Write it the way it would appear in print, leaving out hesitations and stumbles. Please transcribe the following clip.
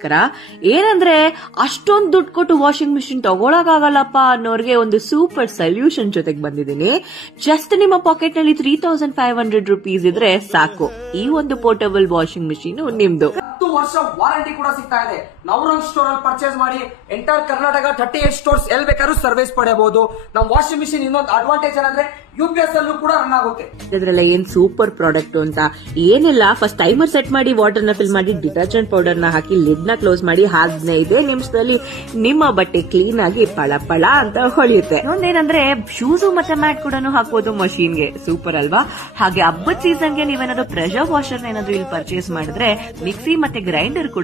ನಿಮ್ಗೋಸ್ಕರ. ಏನಂದ್ರೆ ಅಷ್ಟೊಂದು ದುಡ್ಡು ಕೊಟ್ಟು ವಾಷಿಂಗ್ ಮಿಷಿನ್ ತಗೊಳಕಾಗಲ್ಲಪ್ಪ ಅನ್ನೋರ್ಗೆ ಒಂದು ಸೂಪರ್ ಸೊಲ್ಯೂಷನ್ ಜೊತೆಗೆ ಬಂದಿದ್ದೀನಿ. ಜಸ್ಟ್ ನಿಮ್ಮ ಪಾಕೆಟ್ ನಲ್ಲಿ 3500 rupees ಇದ್ರೆ ಸಾಕು, ಈ ಒಂದು ಪೋರ್ಟಬಲ್ ವಾಷಿಂಗ್ ಮಿಷಿನ್ ನಿಮ್ದು. 10 ವರ್ಷ ವಾರಂಟಿ ಕೂಡ ಸಿಗ್ತಾ ಇದೆ. ನವರಂಗ್ ಸ್ಟೋರ್ ಅಲ್ಲಿ ಪರ್ಚೇಸ್ ಮಾಡಿ ಎಂಟರ್ ಕರ್ನಾಟಕ 38 ಸ್ಟೋರ್ಸ್ ಎಲ್ಲಿ ಬೇಕಾದ್ರೂ ಸರ್ವಿಸ್ ಪಡೆಯಬಹುದು. ನಮ್ಮ ವಾಷಿಂಗ್ ಮಿಷಿನ್ ಇನ್ನೊಂದು ಅಡ್ವಾಂಟೇಜ್ ಏನಂದ್ರೆ UPS ಅಲ್ಲೂ ಕೂಡ ರನ್ ಆಗುತ್ತೆ. ಇದ್ರಲ್ಲ ಏನ್ ಸೂಪರ್ ಪ್ರಾಡಕ್ಟ್ ಅಂತ ಏನಿಲ್ಲ, ಫಸ್ಟ್ ಟೈಮರ್ ಸೆಟ್ ಮಾಡಿ ವಾಟರ್ ನ ಫಿಲ್ ಮಾಡಿ ಡಿಟರ್ಜೆಂಟ್ ಪೌಡರ್ ನ ಹಾಕಿ ಲಿಡ್ ನ ಕ್ಲೋಸ್ ಮಾಡಿ 15 ನಿಮಿಷದಲ್ಲಿ ನಿಮ್ಮ ಬಟ್ಟೆ ಕ್ಲೀನ್ ಆಗಿ ಪಳ ಪಳ ಅಂತ ಹೊಳೆಯುತ್ತೆ. ಇನ್ನೊಂದೇನಂದ್ರೆ ಶೂಸ್ ಮತ್ತೆ ಮ್ಯಾಟ್ ಕೂಡ ಹಾಕೋದು ಮಷೀನ್ ಗೆ, ಸೂಪರ್ ಅಲ್ವಾ? ಹಾಗೆ ಹಬ್ಬದ ಸೀಸನ್ ಗೆ ನೀವೇನಾದ್ರು ಪ್ರೆಷರ್ ವಾಷರ್ ಏನಾದ್ರು ಇಲ್ಲಿ ಪರ್ಚೇಸ್ ಮಾಡಿದ್ರೆ ಮಿಕ್ಸಿ ಮತ್ತೆ ಗ್ರೈಂಡರ್ ಕೂಡ